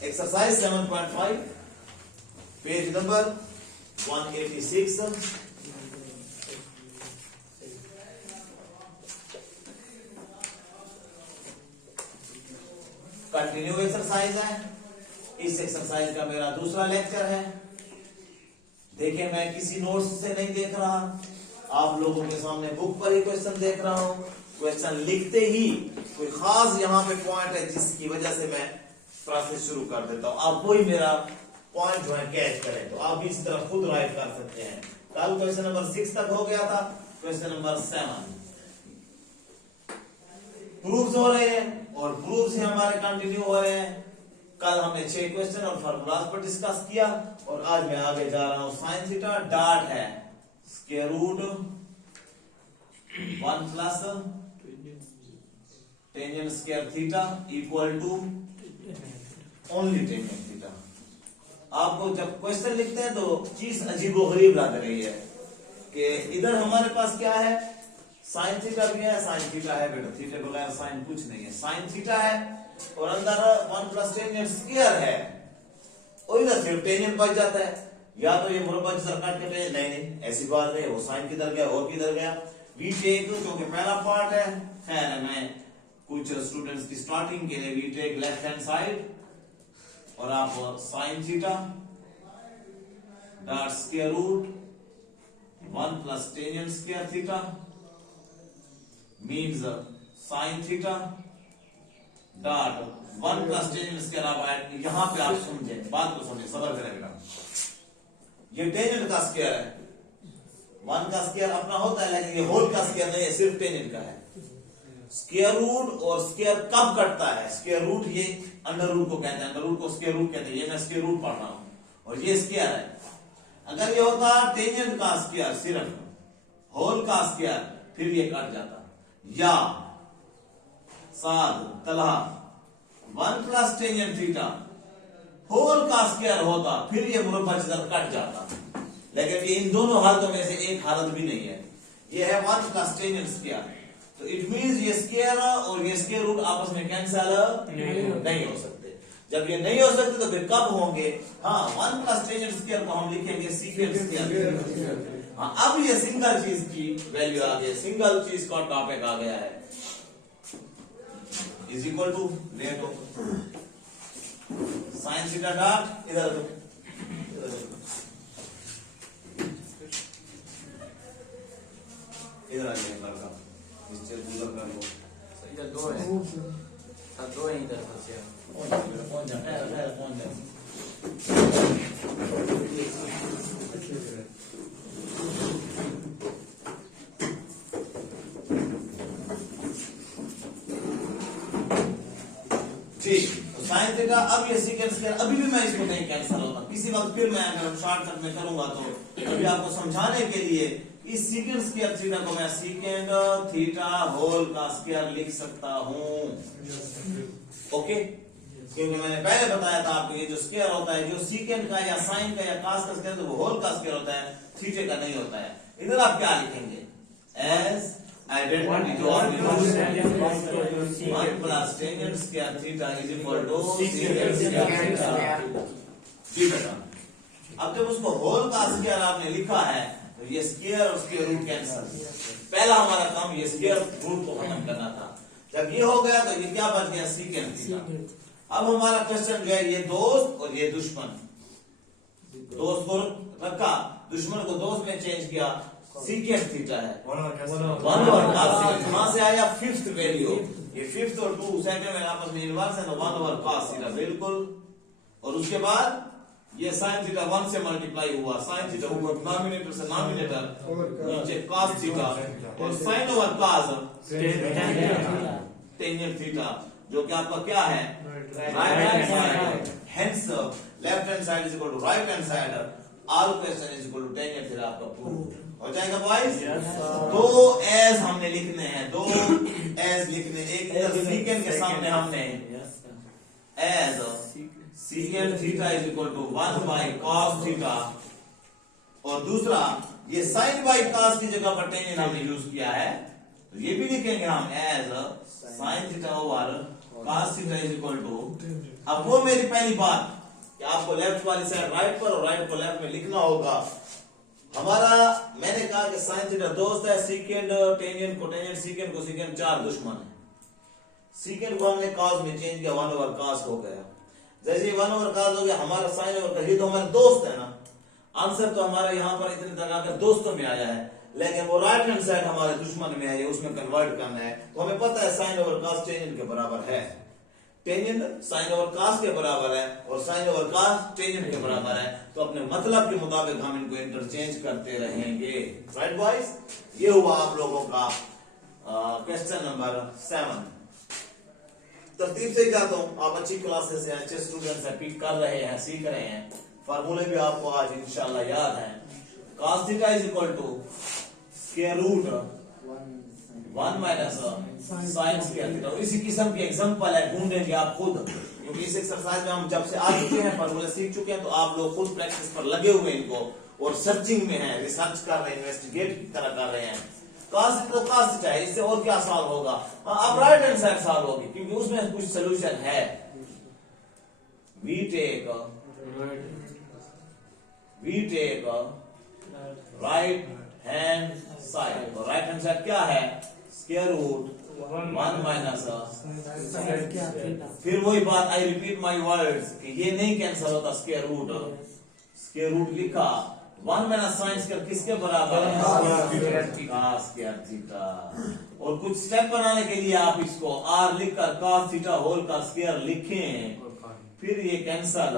Exercise 7.5 page number 186। Continue exercise है। इस exercise का मेरा दूसरा लेक्चर है। देखिए, मैं किसी नोट्स से नहीं देख रहा, आप लोगों के सामने बुक पर ही क्वेश्चन देख रहा हूं। क्वेश्चन लिखते ही कोई खास यहाँ पे पॉइंट है जिसकी वजह से मैं प्रोसेस शुरू कर देता हूं। आप कोई मेरा पॉइंट जो है कैच करें, तो आप भी इस तरह खुद राइट कर सकते हैं। कल क्वेश्चन नंबर 6 तक हो गया था, क्वेश्चन नंबर 7 प्रूफ्स हो रहे हैं और प्रूफ से हमारे कंटिन्यू हो रहे हैं। कल हमने 6 क्वेश्चन और फार्मूलाज पर डिस्कस किया और आज मैं आगे जा रहा हूं। साइन थीटा डॉट है square root 1 plus tangent square theta equal to only tangent theta. आपको जब क्वेश्चन लिखते हैं तो चीज अजीबोगरीब लग रही है कि इधर हमारे पास क्या है, साइन थीटा भी है, साइन थीटा है बेटा, थीटा बगैर साइन कुछ नहीं है। साइन थीटा है और अंदर 1 प्लस टेंजेंट स्क्वायर है और इधर सिर्फ टेंजेंट बच जाता है। या तो ये मुरब्बा जिसका काट के टेंजेंट, नहीं ऐसी बात नहीं, वो साइन किधर गया और किधर गया। वी टेक जो कि पहला पार्ट है, खैर मैं कुछ स्टूडेंट्स की स्टार्टिंग के लिए we take left hand side और आप sine theta dot square root 1 plus tangent square theta means sine theta dot 1 plus tangent square. आप यहां पे आप समझे, बात को समझे, सबर करें बेटा। ये टेंजेंट का स्क्वायर है, 1 का स्क्वायर अपना होता है, लेकिन ये होल का स्क्वायर नहीं है, सिर्फ टेंजेंट का है। स्क्वायर रूट और स्क्वायर कब कटता है? स्क्वायर रूट ये अंडर रूट को कहते हैं, अंडर रूट को स्क्वायर रूट कहते हैं। ये मैं स्क्वायर रूट पढ़ रहा हूं और ये स्क्वायर है। अगर ये होता टेंजेंट का स्क्वायर, सिर्फ होल का स्क्वायर, फिर ये कट जाता। या साध तलहा 1 प्लस टेंजेंट थीटा होल का स्क्वायर होता, फिर ये मुरब्बा जिधर कट जाता। लेकिन ये इन दोनों हालतों में से एक हालत भी नहीं है। ये है 1 प्लस टेंजेंट स्क्वायर, तो इट मींस ये स्क्वायर और ये स्क्वायर रूट आपस में कैंसिल नहीं हो सकते। जब ये नहीं हो सकते तो फिर कब होंगे? हाँ, 1 प्लस टेंजेंट स्क्वायर को हम लिखेंगे सीकेंट स्क्वायर। हाँ, अब ये सिंगल चीज की वैल्यू आ गई, सिंगल चीज का टॉपिक आ गया है। इज इक्वल टू लेट हो साइन थीटा डॉट इधर आ जाएगा लड़का, इससे दूर कर लो। इधर 2 है, सब 2 है इधर से। कौन जाता है? कौन जाता है? ठीक, तो साइन थीटा, अब ये सीकेंट स्क्वायर, अभी भी मैं इसको नहीं कैंसिल होता, किसी वक्त फिर मैं अगर शॉर्टकट में करूंगा तो अभी आपको समझाने के लिए इस सीकेंट स्क्वायर थीटा को मैं सीकेंट थीटा होल का स्क्वायर लिख सकता हूं। ओके, क्योंकि मैंने पहले बताया था आपको, ये जो स्क्वायर होता है, जो सीकेंट का या साइन का या कास का स्क्वायर, तो वो होल का स्क्वायर होता है, थीटे का नहीं होता है। इधर आप क्या लिखेंगे? As identity of 1 plus tangent square theta is equal to secant square theta. जी बेटा, अब जब उसको होल का स्क्वायर आपने लिखा है तो ये स्क्वायर और स्क्वायर रूट कैंसिल। पहला हमारा काम ये स्क्वायर रूट को खत्म करना था। जब ये हो गया तो ये क्या बच गया? Secant theta. अब हमारा क्वेश्चन जो है, ये दोस्त और ये दुश्मन, दोस्त को रखा, दुश्मन को दोस्त में चेंज किया, सीकेंट थीटा है 1 ओवर cos। कहां से आया? 5th वैल्यू, ये 5th और 2 सेकंड में आपस में इन्वर्स है, तो 1 ओवर cos थीटा बिल्कुल। और उसके बाद ये साइन थीटा 1 से मल्टीप्लाई हुआ, साइन थीटा ऊपर डिनोमिनेटर से डिनोमिनेटर, नीचे cos थीटा और sine over cos tangent theta, जो कि आपका क्या है? Right hand side. Hence left hand side is equal to right hand side, all question is equal to tangent theta. आपका प्रूफ हो जाएगा बॉयज। दो एज हमने लिखने हैं, दो एज लिखने, एक इधर सीकेंट के सामने हमने as secant theta is equal to 1 by cos theta, और दूसरा ये साइन बाई cos की जगह पर टेंजेंट हमने यूज किया है तो ये भी लिखेंगे हम as sine theta over cos theta is equal to. अब वो मेरी पहली बात कि आपको लेफ्ट वाली साइड राइट पर और राइट को लेफ्ट में लिखना होगा। हमारा मैंने कहा कि साइन थीटा दोस्त है, सीकेंड टेंजेंट कोटेंजेंट सीकेंड कोसेकेंड चार दुश्मन है। सीकेंड को हमने cos में चेंज किया, 1 ओवर cos हो गया। जैसे 1 ओवर cos हो गया, हमारा साइन ओवर का ये तो हमारे दोस्त है ना, आंसर तो हमारे यहाँ पर इतने तक आकर दोस्तों में आया है, लेकिन वो राइट हैंड साइड हमारे दुश्मन में है, उसमें कन्वर्ट करना है। तो हमें पता है साइन ओवर cos टेंजेंट के बराबर है, टेंजेंट साइन ओवर cos के बराबर है और साइन ओवर cos टेंजेंट के बराबर है। तो अपने मतलब के मुताबिक हम इनको इंटरचेंज करते रहेंगे। राइट बॉयज, ये हुआ आप लोगों का क्वेश्चन नंबर 7। तरतीब से जाता हूं, आप अच्छी क्लासेस से अच्छे स्टूडेंट्स हैं, पिक कर रहे हैं, सीख रहे हैं, फार्मूले भी आपको आज इंशाल्लाह याद है। cos theta is equal to square root 1 minus sine square theta. इसी किस्म के एग्जांपल है, ढूंढेंगे आप खुद, क्योंकि इस एक्सरसाइज में हम जब से आ चुके हैं, फार्मूले सीख चुके हैं, तो आप लोग खुद प्रैक्टिस पर लगे हुए इनको और सर्चिंग में हैं, रिसर्च कर रहे हैं, इन्वेस्टिगेट की तरह कर रहे हैं। cos थीटा cos थीटा है, इससे और क्या सॉल्व होगा? अब राइट हैंड साइड सॉल्व होगी, क्योंकि उसमें कुछ सोल्यूशन है। We take right hand side, और राइट हैंड साइड क्या है? स्क्वायर रूट 1 माइनस, फिर वही बात, आई रिपीट माई वर्ड्स कि ये नहीं कैंसिल होता। स्क्वायर रूट लिखा, 1 माइनस साइन स्क्वायर किसके बराबर है? cos square theta. और कुछ स्टेप बनाने के लिए आप इसको r लिखकर cos थीटा होल का स्क्वायर लिखें, फिर ये कैंसल,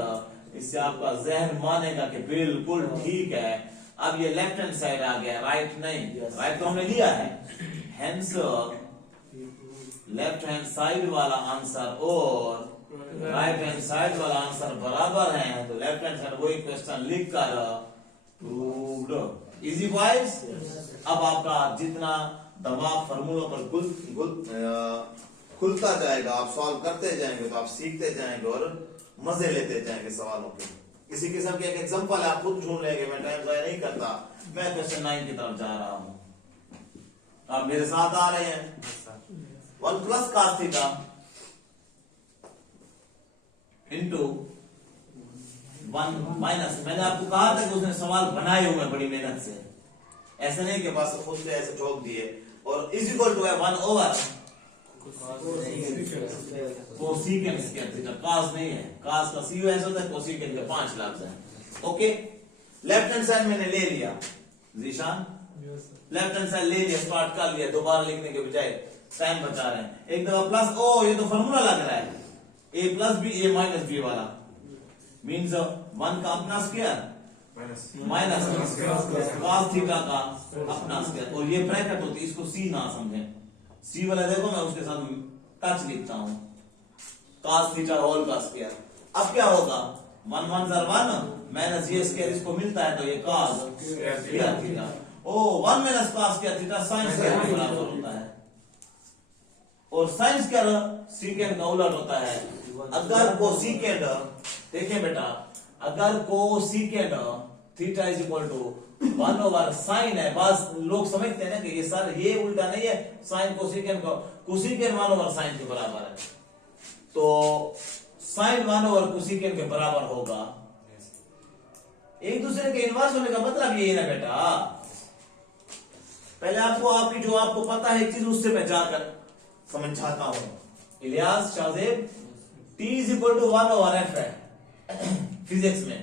इससे आपका जहन मानेगा कि बिल्कुल ठीक है। अब ये लेफ्ट हैंड साइड आ गया, राइट नहीं, राइट तो हमने लिया है, हेंस लेफ्ट हैंड साइड वाला आंसर और राइट हैंड साइड वाला आंसर बराबर है। तो लेफ्ट हैंड साइड वही क्वेश्चन लिख कर प्रूव्ड। Easy boys. अब आपका जितना दिमाग फार्मूलों पर खुलता जाएगा, आप सॉल्व करते जाएंगे, तो आप सीखते जाएंगे और मजे लेते जाएंगे सवालों के। इसी किस्म के एक एग्जांपल है, आप खुद ढूंढ लेंगे, मैं टाइम जाया नहीं करता। मैं क्वेश्चन 9 की तरफ जा रहा हूं, आप मेरे साथ आ रहे हैं। 1 plus cos theta into 1 minus, मैंने आपको कहा था कि उसने सवाल बनाए हुए बड़ी मेहनत से, ऐसे नहीं कि बस खुद से ऐसे ठोक दिए। और इज इक्वल टू है 1 over cosecant square theta. cos नहीं है, cos का सी ऐसा होता है, कोसेकेंट के 5 लफ्ज हैं। ओके, लेफ्ट हैंड साइड मैंने ले लिया, जीशान लेफ्ट हैंड साइड ले लिया, स्टार्ट कर लिया, दोबारा लिखने के बजाय टाइम बचा रहे हैं। एक दफा प्लस, ओ ये तो फॉर्मूला लग रहा है, a plus B a minus B वाला, मीन्स 1 का अपना स्क्वायर माइनस cos थीटा का अपना स्क्वायर, और ये ब्रैकेट होती है, इसको c ना समझें। c वाला देखो, मैं उसके साथ टच लिखता हूं, cos थीटा होल का स्क्वायर। अब क्या होगा? 1 1 1 माइनस ये स्क्वायर इसको मिलता है, तो ये cos स्क्वायर थीटा। ओ 1 minus cos square theta sine square के बराबर होता है, और साइन स्क्वायर सीकेंड का उलट होता है। अगर कोसेकेंड, देखें बेटा, अगर cosecant theta is equal to 1 over sine है, बस लोग समझते हैं ना कि ये सर ये उल्टा नहीं है, साइन कोसेकेंड का, कोसेकेंड 1 ओवर साइन के बराबर है, तो साइन 1 ओवर कोसेकेंड के बराबर होगा। एक दूसरे के इनवर्स होने का मतलब ये है ना बेटा। पहले आपको आपकी जो आपको पता है एक चीज, उससे मैं जाकर समझाता हूं। Ilyas Shahzeb, T is equal to 1 over f है फिजिक्स में,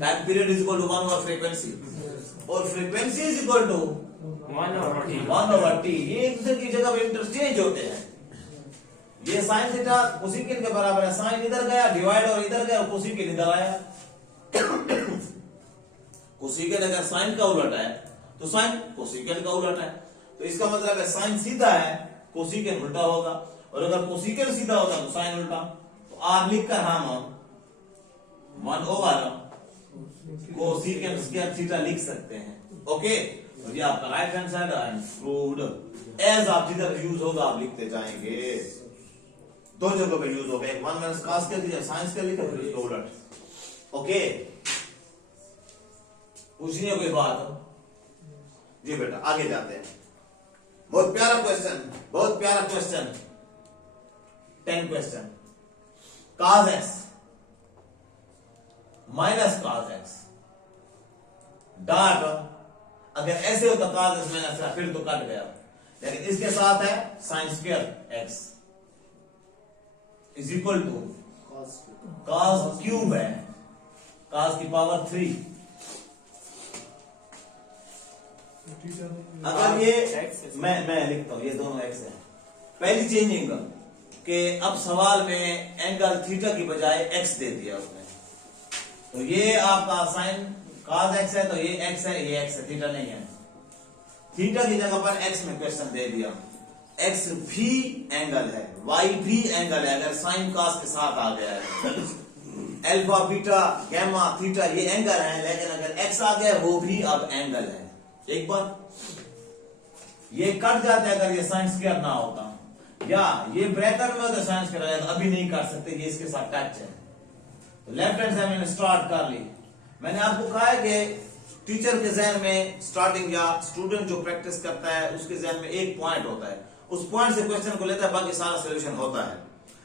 time period is equal to 1 over frequency, और frequency is equal to 1 over t। ये एक दूसरे की जगह पे इंटरचेंज होते हैं। ये साइन थीटा कोसेकेंड के बराबर है, साइन इधर गया डिवाइड और इधर गया, कोसेकेंड इधर आया। कोसेकेंड अगर साइन का उलट है तो साइन कोसेकेंड का उलट है, तो इसका मतलब है साइन सीधा है, कोसेकेंड उल्टा होगा, और अगर कोसेकेंड सीधा होगा तो साइन उल्टा। तो r लिखकर हम 1 ओवर कोसेकेंड स्क्वायर थीटा लिख सकते हैं। ओके, तो ये आपका right hand side and proved. As आप जिधर यूज होगा आप लिखते जाएंगे, दो जगहों पे यूज होगा, 1 minus cos square theta sine square लिखा, फिर उसका उलट। ओके, पूछनी है कोई बात? जी बेटा आगे जाते हैं। बहुत प्यारा क्वेश्चन, बहुत प्यारा question. 10 question. cos x minus cos x dot, अगर ऐसे हो तो cos x माइनस का फिर तो कट गया, लेकिन इसके साथ है sine square x is equal to cos cube है, cos की पावर 3। अगर ये मैं लिखता हूं, ये दोनों x है। पहली चेंजिंग कि अब सवाल में एंगल थीटा की बजाय x दे दिया उसने, तो ये आपका साइन cos x है, तो ये x है, ये x है, थीटा नहीं है। थीटा की जगह पर x में क्वेश्चन दे दिया, x भी एंगल है, y भी एंगल है, अगर साइन cos के साथ आ गया है। अल्फा बीटा गैमा थीटा ये एंगल है, लेकिन अगर x आ गया वो भी अब एंगल है। एक बार ये कट जाता है अगर ये साइन स्क्वायर ना होता, या ये ब्रैकेट में होता साइन स्क्वायर, तो अभी नहीं कर सकते, ये इसके साथ टच है। तो लेफ्ट हैंड साइड मैंने स्टार्ट कर ली। मैंने आपको कहा है कि टीचर के जहन में स्टार्टिंग या स्टूडेंट जो प्रैक्टिस करता है उसके जहन में एक पॉइंट होता है, उस पॉइंट से क्वेश्चन को लेता है, बाकी सारा सोल्यूशन होता है।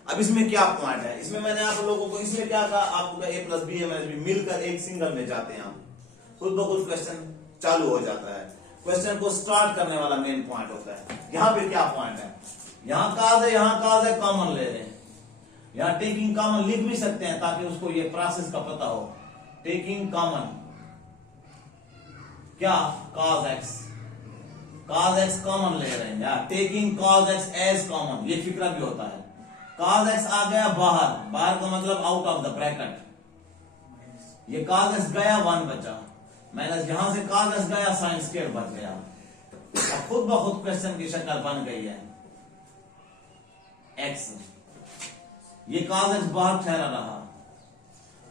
अब इसमें क्या पॉइंट है, इसमें मैंने आप लोगों को इसमें क्या कहा, आपको a प्लस बी मिलकर एक सिंगल में जाते हैं, खुद ब खुद क्वेश्चन चालू हो जाता है। क्वेश्चन को स्टार्ट करने वाला मेन पॉइंट होता है। यहाँ पे क्या पॉइंट है, यहाँ cos है, यहाँ cos है, कॉमन ले रहे हैं, यहाँ टेकिंग कॉमन लिख भी सकते हैं ताकि उसको ये प्रोसेस का पता हो। टेकिंग कॉमन क्या, cos x कॉमन ले रहे हैं, या taking cos x as common, ये फिक्रा भी होता है। cos x आ गया बाहर, बाहर का मतलब आउट ऑफ द ब्रैकेट, ये cos x गया 1 बचा, माइनस यहां से cos x गया साइन स्क्वायर बच गया। अब खुद ब खुद क्वेश्चन की शक्ल बन गई है x, ये cos x बाहर ठहरा रहा,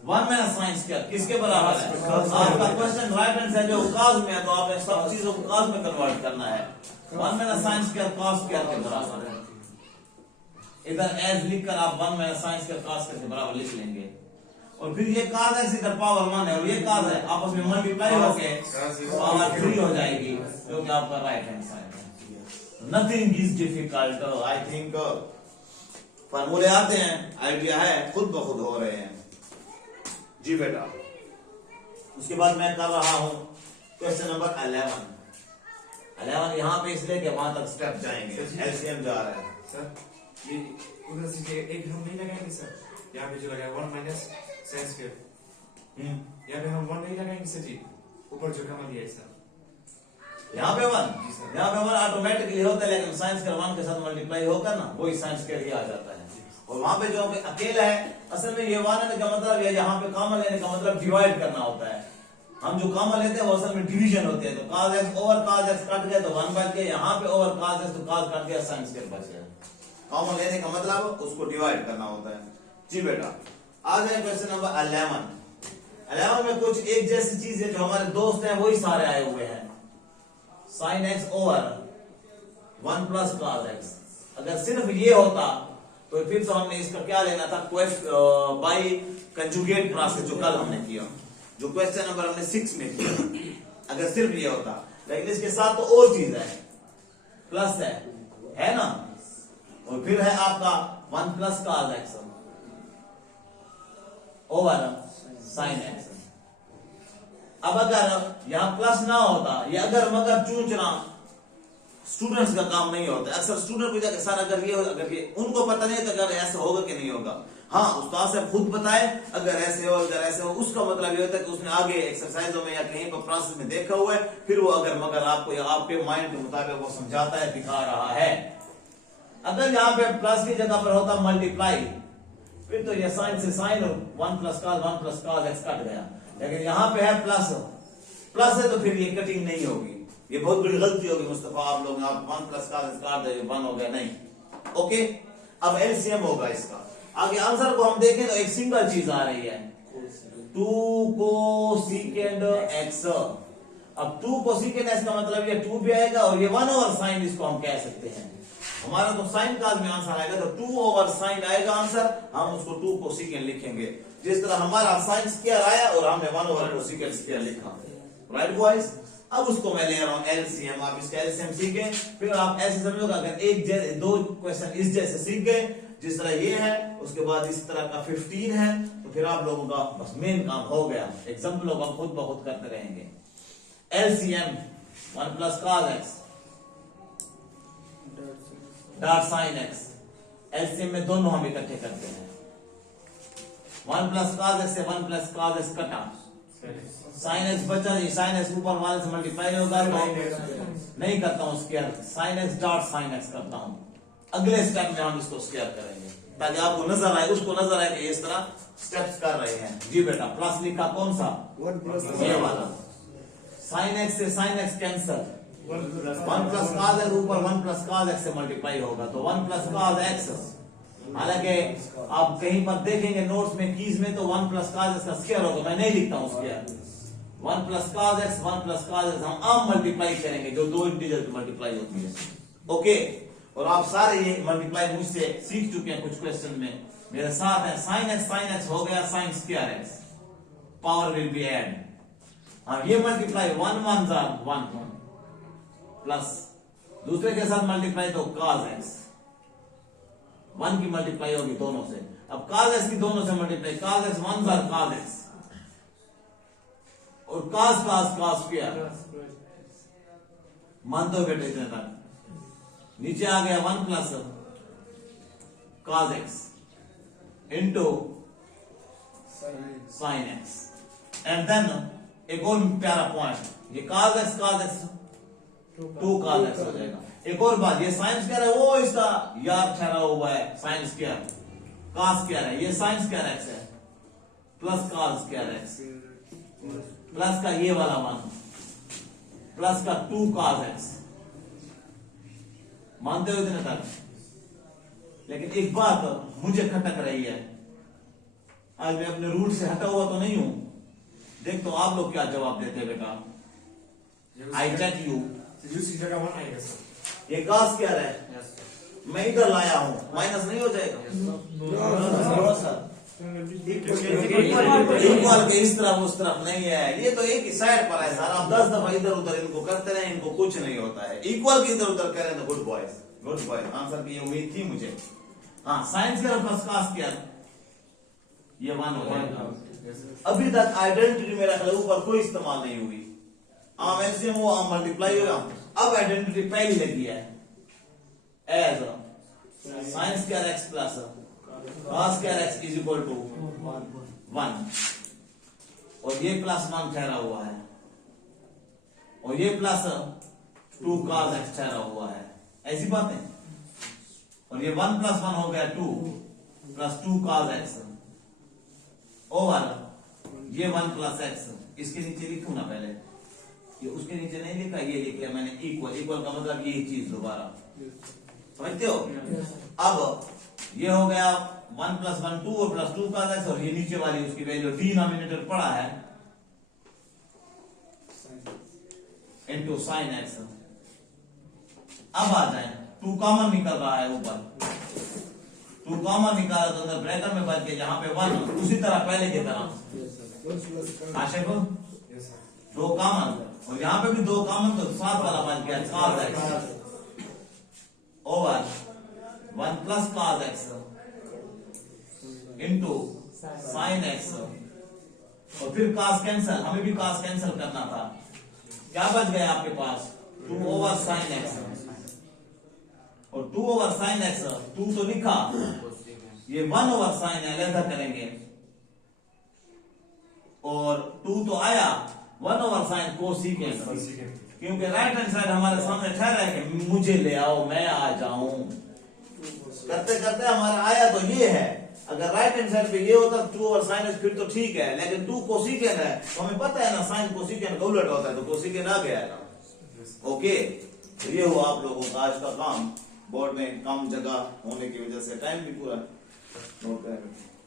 1 माइनस साइन स्क्वायर किसके बराबर है, आपका क्वेश्चन राइट हैंड साइड जो cos में है, तो आपने सब चीजों को cos में कन्वर्ट करना है। 1 minus sine square cos square के बराबर है, इधर एज लिखकर आप 1 minus sine square cos square के बराबर लिख लेंगे, और फिर ये cos x इधर पावर 1 है और ये cos है, आपस में मल्टीप्लाई होके पावर 3 हो जाएगी, जो कि आपका राइट हैंड साइड है। Nothing is difficult, I think फार्मूले आते हैं, आइडिया है, खुद ब खुद हो रहे हैं जी बेटा। उसके बाद मैं कर रहा हूं क्वेश्चन नंबर 11 यहाँ पे इसलिए कि वहां तक स्टेप जाएंगे, एलसीएम जा रहा है सर। ये उधर से एक हम नहीं लगाएंगे सर, यहाँ पे जो लगाया 1 माइनस साइन स्क्वायर, यहाँ पे हम 1 नहीं लगाएंगे सर जी, ऊपर जो कमा दिया है सर, यहाँ पे 1, यहाँ पे 1 ऑटोमेटिकली होता है, लेकिन साइन स्क्वायर 1 के साथ मल्टीप्लाई होकर ना वही साइन स्क्वायर ही आ जाता है। और वहां पे जो अकेला है, असल में ये 1 लेने का मतलब है, यहाँ पे कॉमन लेने का मतलब डिवाइड करना होता है। हम जो कॉमन लेते हैं वो असल में डिवीजन होते हैं, तो cos x over cos x cut गया तो 1 बच गया, यहाँ पे ओवर cos x तो cos कट गया, साइन स्क्वायर बच गया। कॉमन लेने का मतलब उसको डिवाइड करना होता है जी बेटा। आ जाए क्वेश्चन नंबर 11 में कुछ एक जैसी चीज है, जो हमारे दोस्त हैं वही सारे आए हुए हैं। Sine x over 1 plus cos x, अगर सिर्फ ये होता तो फिर तो हमने इसका क्या लेना था, बाई कंजुगेट प्रोसेस जो कल हमने किया, जो क्वेश्चन नंबर हमने 6 में किया, अगर सिर्फ ये होता। लेकिन इसके साथ तो और चीज है, प्लस है ना, और फिर है आपका 1 plus cos x over sine x। अब अगर यहां प्लस ना होता, ये अगर मगर चूंचना स्टूडेंट्स का काम नहीं होता। अक्सर स्टूडेंट पूछा कि सर अगर ये उनको पता नहीं तो अगर ऐसा होगा कि नहीं होगा। हाँ, उस्ताद साहब खुद बताए अगर ऐसे हो अगर ऐसे हो, उसका मतलब ये होता है कि उसने आगे एक्सरसाइजों में या कहीं पर प्रोसेस में देखा हुआ है, फिर वो अगर मगर आपको या आपके माइंड के मुताबिक वो समझाता है, दिखा रहा है। अगर यहाँ पे प्लस की जगह पर होता मल्टीप्लाई, फिर तो ये साइन से sine 1 plus cos x cut गया, लेकिन यहाँ पे है प्लस है तो फिर ये कटिंग नहीं होगी। ये बहुत बड़ी गलती होगी मुस्तफा, आप लोग 1 प्लस cos x काट दे 1 हो गया, नहीं। ओके, अब एलसीएम होगा इसका। आगे आंसर को हम देखें तो एक सिंगल चीज आ रही है, 2 कोसेकेंड x। अब 2 कोसेकेंड x का मतलब ये 2 भी आएगा और ये 1 ओवर साइन, इसको हम कह सकते हैं। हमारा तो साइन काज में आंसर आएगा, तो 2 ओवर साइन आएगा आंसर, हम उसको 2 कोसेकेंड लिखेंगे। जिस तरह हमारा साइन स्क्वायर आया और हमने 1 ओवर कोसेकेंड स्क्वायर लिखा, राइट बॉयज। अब उसको मैं ले रहा हूं एलसीएम, आप इसका एलसीएम सीखे, फिर आप ऐसे समझोगे अगर दो क्वेश्चन इस जैसे सीख गए, जिस तरह ये है उसके बाद इस तरह का 15 है, तो फिर आप लोगों का बस मेन काम हो गया। एग्जाम्पल हम खुद ब खुद करते रहेंगे। LCM 1 plus cos x dot sine x, LCM में दोनों हम इकट्ठे करते हैं। 1 प्लस कॉस एक्स से 1 प्लस कॉस एक्स कटा, साइन एक्स बचा, ये साइन एक्स ऊपर वाले से मल्टीप्लाई होगा, नहीं करता हूं square, sine x dot sine x करता हूं। अगले स्टेप में हम इसको स्क्वायर करेंगे ताकि आपको नजर आए, उसको नजर आए कि इस तरह स्टेप्स कर रहे हैं। जी बेटा, प्लस लिखा कौन सा, 1 प्लस ये वाला। साइन एक्स से sine x cancel, 1 plus cos x ऊपर 1 प्लस कॉस एक्स से मल्टीप्लाई होगा, तो 1 प्लस कॉस एक्स। हालांकि आप कहीं पर देखेंगे नोट्स में, कीज में, तो 1 प्लस कॉस एक्स का स्क्वायर होगा, मैं नहीं लिखता हूं square. 1 plus cos x 1 plus cos x हम आम मल्टीप्लाई करेंगे जो दो इंटीजर की मल्टीप्लाई होती है। ओके, और आप सारे ये मल्टीप्लाई मुझसे सीख चुके हैं कुछ क्वेश्चन में, मेरे साथ है। साइन एक्स हो गया sine square x, power will be add. हाँ, ये मल्टीप्लाई 1 1 जा 1 प्लस दूसरे के साथ मल्टीप्लाई तो cos x, 1 की मल्टीप्लाई होगी दोनों से। अब cos x की दोनों से मल्टीप्लाई, cos x 1 जा cos x और cos स्क्वायर, मानते हो बेटे इतने तक। नीचे आ गया 1 plus cos x into sine x, and then एक और प्यारा पॉइंट, ये cos x 2 cos x हो जाएगा। एक और बात, ये साइन स्क्वायर है, वो इसका याद ठहरा हुआ है साइन स्क्वायर, cos स्क्वायर है, ये साइन स्क्वायर x है, plus cos square x, plus का ये वाला 1 प्लस का 2 cos x, मानते हो इतने तक। लेकिन एक बात मुझे खटक रही है, आज मैं अपने रूल से हटा हुआ तो नहीं हूं, देख तो आप लोग क्या जवाब देते हैं बेटा। आई चेक यू, दूसरी जगह 1 आएगा सर। ये cos क्या है, मैं इधर लाया हूं, माइनस नहीं हो जाएगा सर। इक्वल के इस तरफ उस तरफ नहीं है, ये तो एक ही साइड पर है सर। आप 10 दफा इधर उधर इनको करते रहे, इनको कुछ नहीं होता है। इक्वल के इधर उधर करें तो good boys, good boy. Answer की ये उम्मीद थी मुझे। हाँ, sine square plus cos square, ये 1 हो जाएगा। अभी तक आइडेंटिटी मेरा ख्याल ऊपर कोई इस्तेमाल नहीं हुई, आम एलसीएम वो आम मल्टीप्लाई होगा। अब आइडेंटिटी पहली लगी है, as sine square x plus cos square x is equal to 1, और ये प्लस 1 ठहरा हुआ है, और ये प्लस 2 cos x ठहरा हुआ है, ऐसी बात है। और ये 1 प्लस 1 हो गया 2 प्लस 2 cos x ओवर ये 1 प्लस x। इसके नीचे लिखूं ना पहले, ये उसके नीचे नहीं लिखा, ये लिख लिया मैंने इक्वल। इक्वल का मतलब ये चीज दोबारा, समझते हो। अब ये हो गया 1 प्लस 1 2 और प्लस 2 cos x, और ये नीचे वाली उसकी वैल्यू डिनोमिनेटर पड़ा है इनटू साइन x। अब आ जाए, 2 कॉमन निकल रहा है ऊपर, 2 कॉमन निकाला तो अंदर ब्रैकेट में बच गया जहां पे 1, उसी तरह पहले की तरह आशे को 2 कॉमन, और यहां पे भी 2 कॉमन, तो साथ वाला बच गया cos x over 1 plus cos x into sign x, और फिर cos कैंसल, हमें भी cos कैंसल करना था। क्या बच गया आपके पास, 2 ओवर साइन x, और 2 ओवर साइन x, 2 तो लिखा, ये 1 ओवर साइन अलग करेंगे, और 2 तो आया 1 ओवर साइन कोसेकेंट, क्योंकि राइट हैंड साइड हमारे सामने ठहरा है कि मुझे ले आओ मैं आ जाऊं, करते करते हमारा आया तो ये है। अगर राइट हैंड साइड पे ये होता 2 ओवर साइन एक्स फिर तो ठीक है, लेकिन 2 कोसेकेंट है, तो हमें पता है ना साइन कोसेकेंट का उलट होता है, तो कोसेकेंट आ गया ना। ओके, तो ये हुआ आप लोगों का आज का काम। बोर्ड में कम जगह होने की वजह से टाइम भी पूरा नोट करें।